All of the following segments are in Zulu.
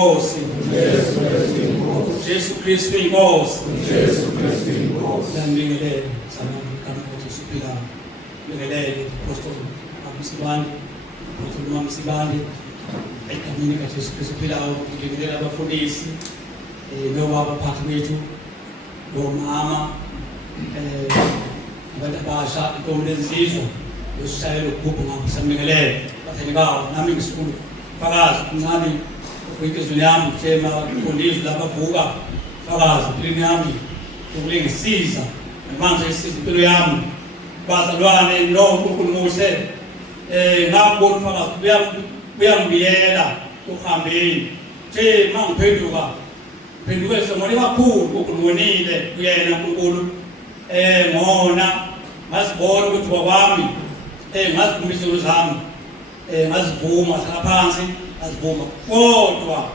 Inkosi Jesu Kristu inkosi siyambingelele igama Jesu phila bingelele apostoli Msibande apostoli Msibande egameni kaJesu Kristu philayo bingelela abafundisi nobaphathi bethu nomama abantu abasha intombi lezizwe yosishayela ukubhubha ngakusambekelele bathelekayo nami ngisikhulu fakazi uncane kwinkezweni yami kuthema ukufundisa labavuka fakazi empilweni yami ukulengisiza manje isiza impilo yami bazalwane noNkulunkulu muhle ngakubona fakazi uyangibiyela uhambeni the mangiphenduka phenduke semone kakhulu ukungonile kuyena uNkulunkulu ngona ngasibona ukuthi kwami ngazivumisa izinto zami ngazivuma saphansi azivuma kodwa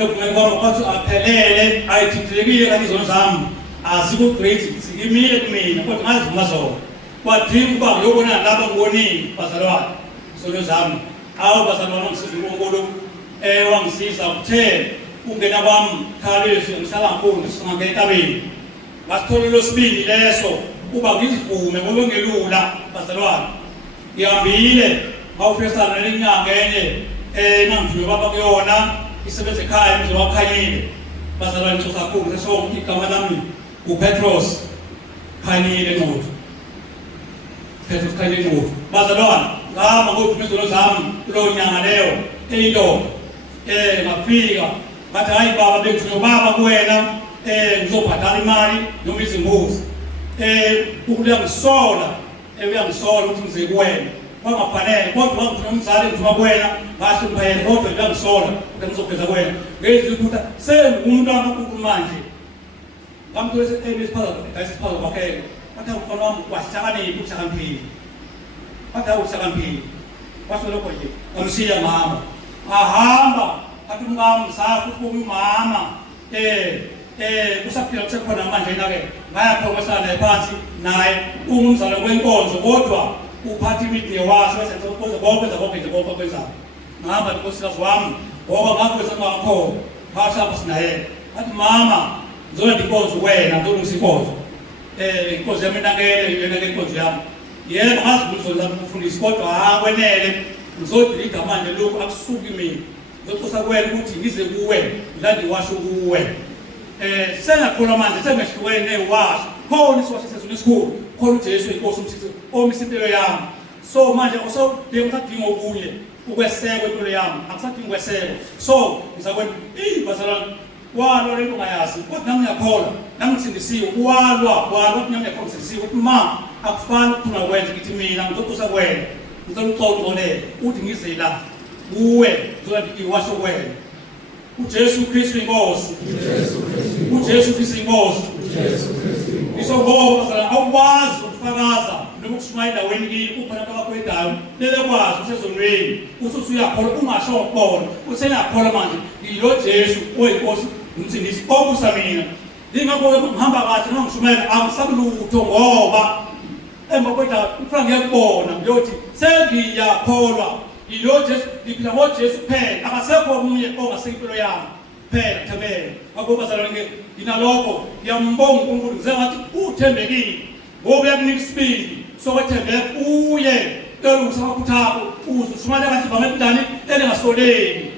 ekumele kwami kwathi aphelele ayithithekile kanti izono zami azikho great sikimile kumina kodwa ngazivuma zona kwadinga ukuba ngiyobona laba ngibonile bazalwane izono zami bazalwane ngisiza uNkulunkulu wangisiza ukuthe ungena kwami khalesi ngihlala ngifunda singangena entabeni ngasithola losibili leso kuba ngizivume ngoba ngelula bazalwane ngihambile ngawufesta nelenyanga enye nangijwe baba kuyona isebenze ekhaya emzini waKhanyile bazalwane ngizosa kakhulu sesonke igama lami uPetros Khanyile Ngqondo Petros Khanyile Ngqondo bazalwane ngama ngokuphezulu zami kulo nyanga leyo eyintombi ngafika bathi hayi baba bengifuna baba kuwena ngizobhadala imali noma izimbuzi ukuyangisola uyangisola ukuthi ngize kuwena kwangafanele kodwa ngifuna umzali ngifuna kuwena ngasho mphayeni kodwa uyangisola ukuthi ngizobheza kuwena ngezi ukuthi sengumntwana kaNkulunkulu manje ngamthola esiphaza kwakhela bathi umfana wami wasihlakaniphi ukuhlakaniphile bathi ukuhlakaniphile kwasho lokho nje ngamshiya mama ahamba athi umngami safi ukuthi umama usaphila kusekhona manje nake ngayapho kwasana phansi naye umzalo wenkonzo kodwa uphathi imidi washo esenza ukwenza konke kwenza ngihamba nonkosikazi wami ngoba ngakwenza ngakho phashapha sinaye athi mama ngizokwenza inkonzo wena ngizolungisa inkonzo inkonzo yami nakele yena inkonzo yami yebo ngazibuzwa zami umfundisi kodwa akwenele ngizodilida manje lokhu akusuki mina ngizoxosa kuwena ukuthi ngize kuwe ngilandiwasho kuwe sengakholwa manje sengehlukene washo khona isiwasho sezulu esikhulu khona uJesu inkosi umsitho omisa impilo yami so manje usadinga okunye ukwesekwa impilo yami akusadinga ukwesekwa so ngizakwenza bazalwane walwa lento ngayazi kodwa nami ngiyakholwa nami ngithindisiwe walwa nami ngiyakholwa ngithindisiwe ukuthi ma akufani ukufuna ukwenza ngithi mina ngizoxosa kuwena ngizoluxoxolele uthi ngize la kuwe ngizolanda kuwena uJesu Kristu inkosi uJesu Kristu inkosi ngisongoba awukwazi ukufakaza noma ukushumayela endaweni kini kuphana abakwendayo lelekwazi usezonweni usuyakholwa ungasho ukubona useyakholwa manje yilo Jesu oyinkosi umsindisi obusa mina ingakho ngihamba kahle noma ngishumayela angisabulutho ngoba emva kwethu kufanele ngiyakubona ngiyothi sengiyakholwa yilo Jesu liphila ngoJesu kuphela akasekho omunye ongasempilo yami phela thembele ngakho bazalwane nginalokho ngiyambonga uNkulunkulu ngizengathi uthembekile ngoba uyakunika isibindi sokwethembeka kuye lolungisa amaphutha uzushumana kahle bangedani elingasoleki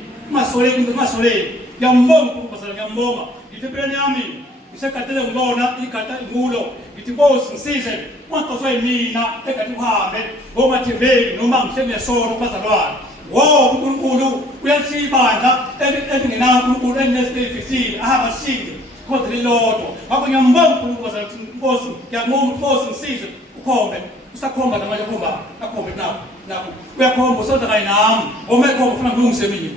ungasoleki ngiyambonga uNkulunkulu bazalwane ngiyambonga ngithempeleni yami ngisegadele ngibona igada ngulo ngithi Nkosi ngisize waqoqwa yimina egade uhambe ngomathembeki noma ngihlengesona bazalwane ngoba uNkulunkulu uyasibandla elingenayo uNkulunkulu enesifisile ahamba shinge kodwa lilodwa ngakho ngiyambonga uNkulunkulu bazalwane Nkosi ngiyabonga Nkosi ngisize ukhombe usakhomba namanje akhombe nakho uyakhomba usonza kanye nami ngoba ekhomba ufuna ngilungise mina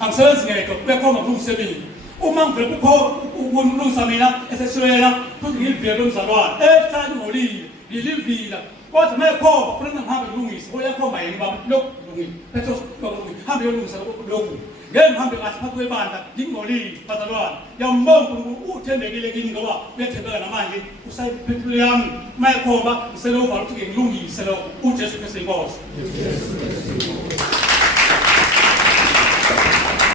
angisebenzi ngedwa uyakhomba ngilungise mina uma ngivele ukulungisa mina eseshwela futhi ngilivile lomzalwane ethanda ngolile ngilivila kodwa mayekhomba kufanele ngihambe ngilungise uyakhomba yini baba lokhu kulungile Petros hambe uyolungisa lokhu ngeke ngihambe kahle phakathi kwebandla ngingolile bazalwane ngiyambonga uNkulunkulu uthembekile kini ngoba uyathembeka namanje usayiphendula yami mayekhomba ngiselova ukuthi ngilungise lokho uJesu Kristu inkosi